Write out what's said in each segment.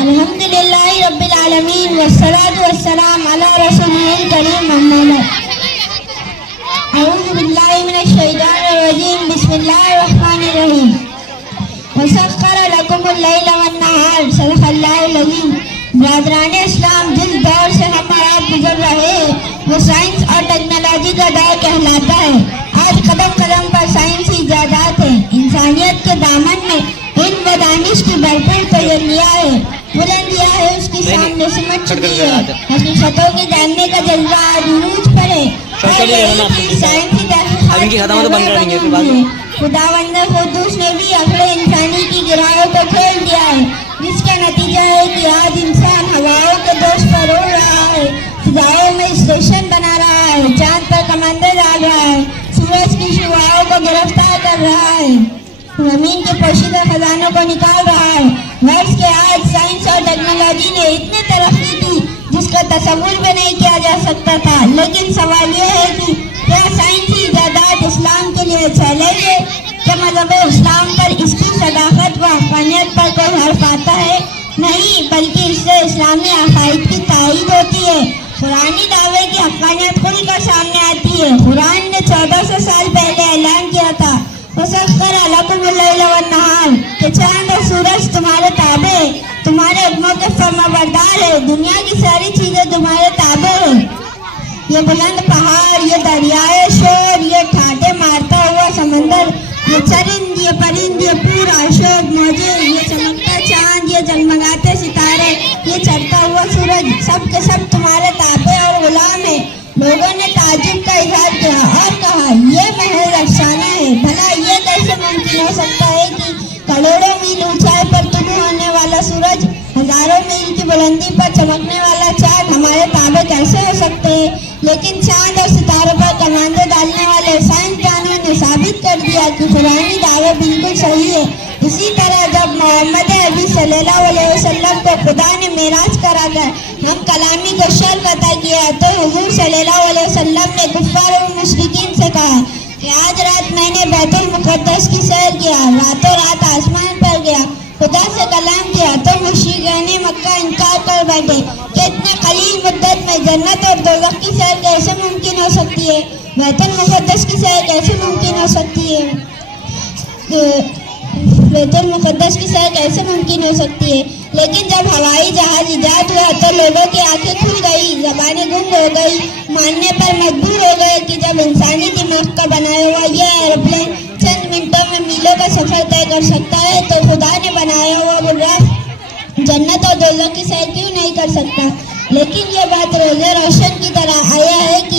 الحمدللہ رب العالمین والصلاة والسلام علی رسولہ الکریم اما بعد اعوذ باللہ من الشیطان الرجیم بسم اللہ الرحمن الرحیم وسخر لکم اللیل والنہار صدق اللہ العظیم. برادران اسلام، جس دور سے ہم اور آپ گزر رہے ہیں وہ سائنس اور ٹیکنالوجی کا دور کہلاتا ہے. آج قدم قدم پر سائنسی ایجادات ہیں. انسانیت کے دامن میں علم و دانش کی بھرپور تجلیہ ہے. بلندیاں ہے اس کی سامنے سمٹ چکی ہے. حقیقتوں کے جاننے کا جذبہ آج عروج پر ہے. سائنسی تحقیقات خداوند قدوس نے بھی اپنے انسانی کی گرہوں کو کھول دیا ہے، جس کا نتیجہ ہے کہ آج انسان ہواؤں کے دوش پر اڑ رہا ہے، فضاؤں میں اسٹیشن بنا رہا ہے، چاند پر کمندے ڈال رہا ہے، سورج کی شعاعوں کو گرفتار کر رہا ہے، زمین کے پوشیدہ خزانوں کو نکال رہا ہے. غرض کہ آج سائنس اور ٹیکنالوجی نے اتنی ترقی کی جس کا تصور بھی نہیں کیا جا سکتا تھا. لیکن سوال یہ ہے کہ کیا سائنسی ایجادات اسلام کے لیے چیلنج ہے؟ کیا مذہب اسلام پر اس کی صداقت و حقانیت پر کوئی حرف آتا ہے؟ نہیں، بلکہ اس سے اسلامی عقائد کی تائید ہوتی ہے. قرآنی دعوے کی حقانیت کھل کر سامنے آتی ہے. قرآن نے 1400 سال پہلے اعلان کیا تھا وَسَخَّرَ لَكُمُ اللَّيْلَ وَالنَّهَارَ کہ چاند اور سورج تمہارے تابع ہے، تمہارے حکموں کے فرما بردار ہے. دنیا کی ساری چیزیں تمہارے تابع ہیں. یہ بلند پہاڑ، یہ دریائے شور، یہ ٹھاٹے مارتا ہوا سمندر، یہ چرند، یہ پرند، یہ پورا شوق موجے، یہ چمکتا چاند، یہ جگمگاتے ستارے، یہ چڑھتا ہوا سورج، سب کے سب تمہارے تابع اور غلام ہیں. لوگوں نے تعجب کا اظہار کیا اور کہا یہ محض افسانہ ہے. بھلا یہ کیسے ممکن ہو سکتا ہے کہ کروڑوں میل اونچائی پر طلوع ہونے والا سورج، ہزاروں میل کی بلندی پر چمکنے والا چاند ہمارے تابع کیسے ہو سکتے ہیں؟ لیکن چاند اور ستاروں پر کماندے ڈالنے والے سائنسدانوں نے ثابت کر دیا کہ قرآنی دعوے بالکل صحیح ہے. اسی طرح جب محمد عربی صلی اللہ علیہ وسلم کو خدا نے معراج کرا کر ہم کلامی کو شرف عطا کیا تو حضور صلی اللہ علیہ وسلم نے کفار و مشرکین سے کہا کہ آج رات میں نے بیت المقدس کی سیر کیا، راتوں رات آسمان پر گیا، خدا سے کلام کیا تو مشرکین مکہ انکار کر بیٹھے کہ اتنے قلیل مدت میں جنت اور دوزخ کی سیر کیسے ممکن ہو سکتی ہے، بیت المقدس کی سیر کیسے ممکن ہو سکتی ہے، بیت المقدس کی سیر کیسے ممکن ہو سکتی ہے. لیکن جب ہوائی جہاز ایجاد ہوا تو لوگوں کی آنکھیں کھل گئی، زبانیں گم ہو گئی، ماننے پر مجبور ہو گئے کہ جب انسانی دماغ کا بنایا ہوا یہ ایروپلین چند منٹوں میں میلوں کا سفر طے کر سکتا ہے تو خدا نے بنایا ہوا براق جنت اور دوزخ کی سیر کیوں نہیں کر سکتا. لیکن یہ بات روزے روشن کی طرح آیا ہے کہ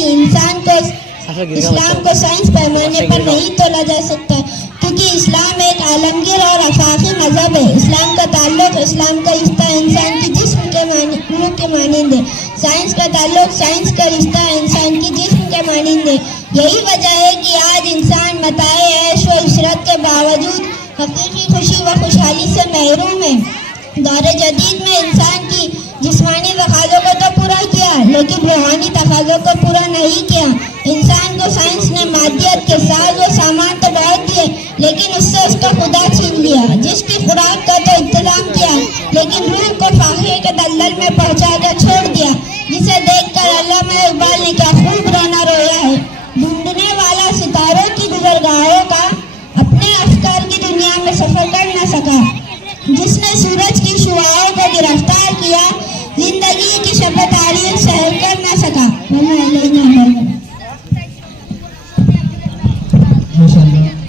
اسلام کو سائنس پیمانے پر نہیں تولا جا سکتا، کیونکہ اسلام ایک عالمگیر اور آفاقی مذہب ہے. اسلام کا تعلق اسلام کا رشتہ انسان کی جسم کے روح کے مانند ہے، سائنس کا تعلق سائنس کا رشتہ انسان کی جسم کے مانند ہے. یہی وجہ ہے کہ آج انسان متاع عیش و عشرت کے باوجود حقیقی خوشی و خوشحالی سے محروم ہے. دور جدید میں انسان کی جسمانی تقاضوں کو تو پورا کیا لیکن روحانی تقاضوں کو پورا نہیں کیا. انسان کو سائنس نے مادیت کے ساز و سامان تو بہت دیے لیکن اس سے اس کا خدا چھین لیا. جس کی خوراک کا تو انتظام کیا لیکن روح کو فاقے کے دلدل میں پہنچا کر چھوڑ دیا، جسے دیکھ کر علامہ اقبال نے کیا خوب رونا رویا ہے. ڈھونڈنے والا ستاروں کی گزرگاہوں کا اپنے افکار کی دنیا میں سفر کر نہ سکا، جس نے سورج کی شعاعوں کو گرفتار کیا زندگی کی شب تاریخ سیر کر نہ سکا. ماشاءاللہ.